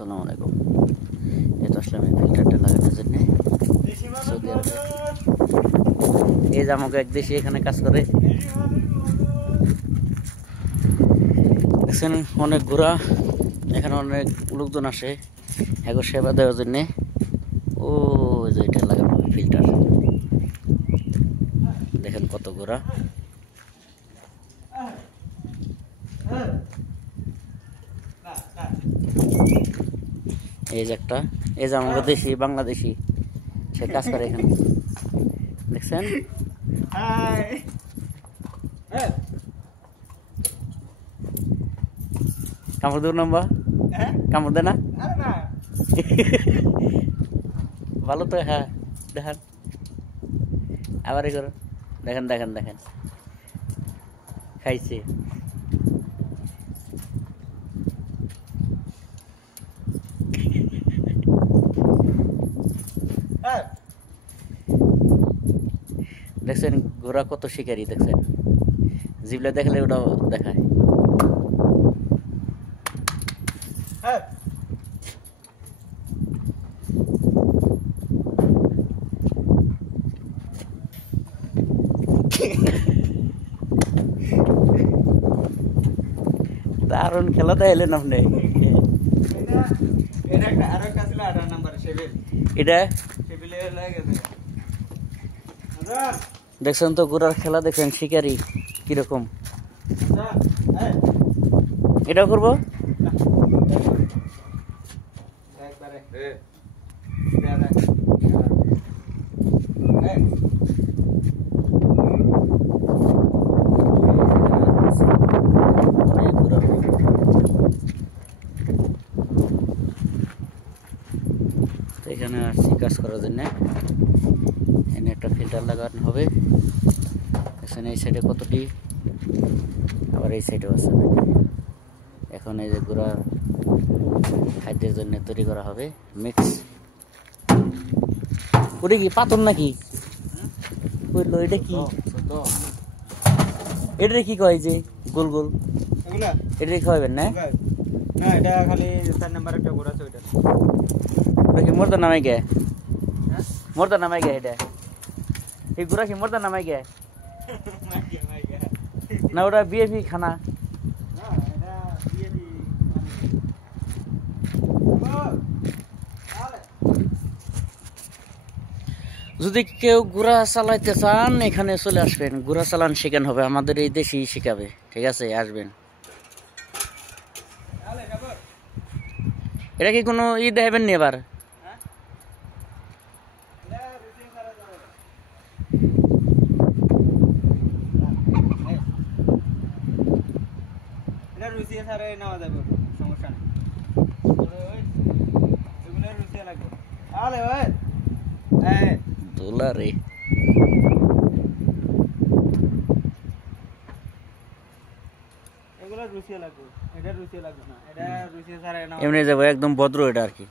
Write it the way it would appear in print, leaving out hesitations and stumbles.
আসসালামু আলাইকুম। এই তো আসলাম এই ফিল্টারটা লাগানোর জন্য সৌদি আরবে। এই যে আমাকে এক দেশি এখানে কাজ করে, দেখছেন অনেক ঘোড়া, এখানে অনেক লোকজন আসে এখন সেবা দেওয়ার জন্য। ও যে এটা লাগানো ফিল্টার, দেখেন কত ঘোড়া। এই যে একটা, এই যে আমাকে দেশি বাংলাদেশি সে কাজ করে এখানে, দেখছেন। কামড় দেব নাম্বা, কামড় দে না ভালো তো। হ্যাঁ দেখেন আবার এই করো, দেখেন দেখেন দেখেন খাইছে। দেখছেন ঘোড়া কত শিকারী, দেখছেন জিবলা দেখলে ওটাও দেখায়। দারুণ খেলা দেখাইলেন আপনি। এটা দেখছেন তো ঘোড়ার খেলা, দেখছেন শিকারি কিরকম। এটাও করবো। এখানে আসছি কাজ করার জন্য, এখানে একটা ফিল্টার লাগানো হবে। এখানে এই সাইডে কতটি, আবার এই সাইডেও আছে। এখন এই যে গুঁড়া খাদ্যের জন্য তৈরি করা হবে মিক্স। ওটা কি পাথর নাকি? বললো এটা কি, এটা কি কয় যে গোল গোল, এটা খাওয়াবেন না? না এটা খালি 4 নাম্বার একটা ঘোড়া আছে, ওইটা ওটা কি মোরদা নামাই গে? মোরদা নামাই গে এটা, এই ঘোড়া কি মোরদা নামাই গে না? ওটা বিএপি খানা। যদি কেউ ঘোড়া চালাইতে চান এখানে চলে আসবেন, ঘোড়া চালান শেখানো হবে, আমাদের এই দেশি শেখাবে, ঠিক আছে? আসবেন। এটা কি কোনো ই দেখাবেন নি এবার? দোলারে এমনি যাবো একদম ভদ্র এটা আর কি।